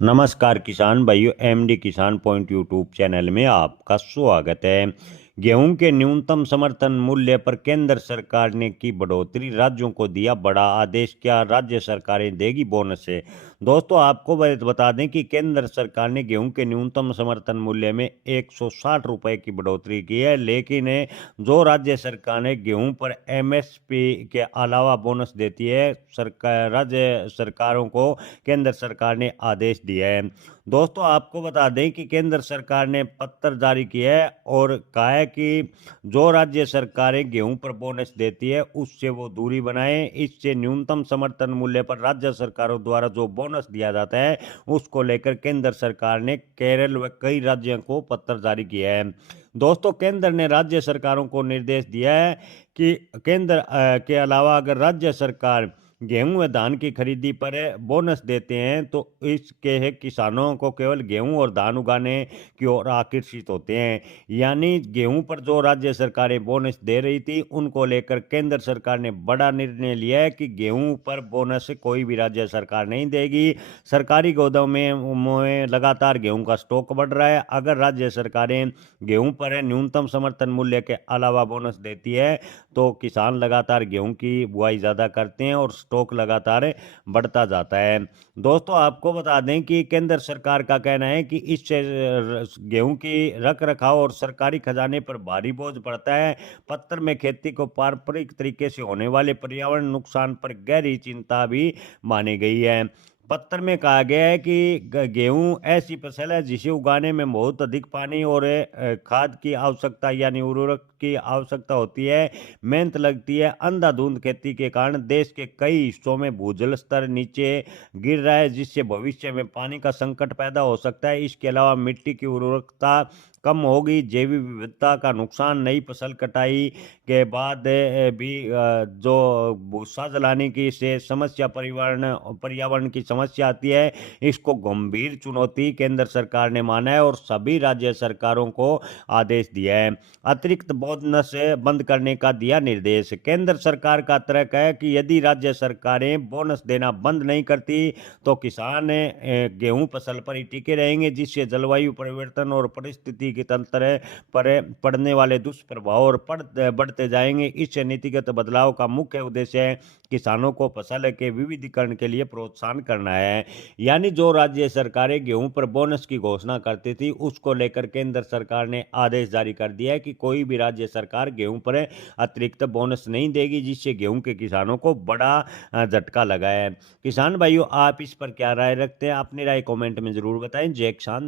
नमस्कार किसान भाइयों, एमडी किसान पॉइंट यूट्यूब चैनल में आपका स्वागत है। गेहूं के न्यूनतम समर्थन मूल्य पर केंद्र सरकार ने की बढ़ोतरी, राज्यों को दिया बड़ा आदेश, क्या राज्य सरकारें देगी बोनस से? दोस्तों, आपको बता दें कि केंद्र सरकार ने गेहूं के न्यूनतम समर्थन मूल्य में 160 रुपए की बढ़ोतरी की है, लेकिन जो राज्य सरकार ने गेहूं पर एमएसपी के अलावा बोनस देती है, सरकार राज्य सरकारों को केंद्र सरकार ने आदेश दिया है। दोस्तों, आपको बता दें कि केंद्र सरकार ने पत्र जारी किया है और कहा है कि जो राज्य सरकारें गेहूं पर बोनस देती है उससे वो दूरी बनाए। इससे न्यूनतम समर्थन मूल्य पर राज्य सरकारों द्वारा जो बोनस दिया जाता है उसको लेकर केंद्र सरकार ने केरल व कई राज्यों को पत्र जारी किया है। दोस्तों, केंद्र ने राज्य सरकारों को निर्देश दिया है कि केंद्र के अलावा अगर राज्य सरकार गेहूं व धान की खरीदी पर बोनस देते हैं तो इसके किसानों को केवल गेहूं और धान उगाने की ओर आकर्षित होते हैं। यानी गेहूं पर जो राज्य सरकारें बोनस दे रही थी उनको लेकर केंद्र सरकार ने बड़ा निर्णय लिया है कि गेहूं पर बोनस कोई भी राज्य सरकार नहीं देगी। सरकारी गोदाम में लगातार गेहूं का स्टॉक बढ़ रहा है। अगर राज्य सरकारें गेहूं पर न्यूनतम समर्थन मूल्य के अलावा बोनस देती है तो किसान लगातार गेहूं की बुआई ज़्यादा करते हैं और स्टॉक लगातार बढ़ता जाता है। दोस्तों, आपको बता दें कि केंद्र सरकार का कहना है कि इससे गेहूं की रख रखाव और सरकारी खजाने पर भारी बोझ पड़ता है। पत्र में खेती को पारंपरिक तरीके से होने वाले पर्यावरण नुकसान पर गहरी चिंता भी मानी गई है। पत्र में कहा गया है कि गेहूं ऐसी फसल है जिसे उगाने में बहुत अधिक पानी और खाद की आवश्यकता यानी उर्वरक की आवश्यकता होती है, मेहनत लगती है। अंधाधुंध खेती के कारण देश के कई हिस्सों में भूजल स्तर नीचे गिर रहा है, जिससे भविष्य में पानी का संकट पैदा हो सकता है। इसके अलावा मिट्टी की उर्वरकता कम होगी, जैविक विविधता का नुकसान, नई फसल कटाई के बाद भी जो भूसा जलाने की से समस्या, पर्यावरण की समस्या आती है। इसको गंभीर चुनौती केंद्र सरकार ने माना है और सभी राज्य सरकारों को आदेश दिया है। अतिरिक्त बोनस बंद करने का दिया निर्देश। केंद्र सरकार का तर्क है कि यदि राज्य सरकारें बोनस देना बंद नहीं करती तो किसान गेहूं फसल पर ही टिके रहेंगे, जिससे जलवायु परिवर्तन और परिस्थिति के तंत्र पर पड़ने वाले दुष्प्रभाव और बढ़ते जाएंगे। इस नीतिगत बदलाव का मुख्य उद्देश्य है किसानों को फसल के विविधीकरण के लिए प्रोत्साहन करना है। यानी जो राज्य सरकारें गेहूं पर बोनस की घोषणा करती थी उसको लेकर केंद्र सरकार ने आदेश जारी कर दिया है कि कोई भी राज्य सरकार गेहूं पर अतिरिक्त बोनस नहीं देगी, जिससे गेहूं के किसानों को बड़ा झटका लगा है। किसान भाइयों, आप इस पर क्या राय रखते हैं? अपनी राय कमेंट में जरूर बताएं। जय किसान।